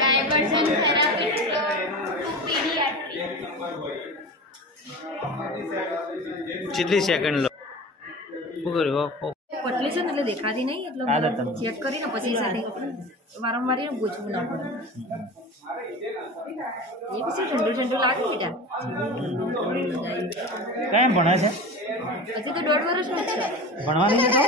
diversion therapy કેટલી second લો શું કર્યું પટલી છે ને એટલે દેખાતી નહીં એટલે ચેક કરીને પછી સાથે વારંવાર એને પૂછવું ના પડે એ પછી ઠંડુ ઠંડુ લાગે બેટા કાંઈ ભણે છે હજી તો 1.5 વર્ષનો જ છે ભણવાની છે તો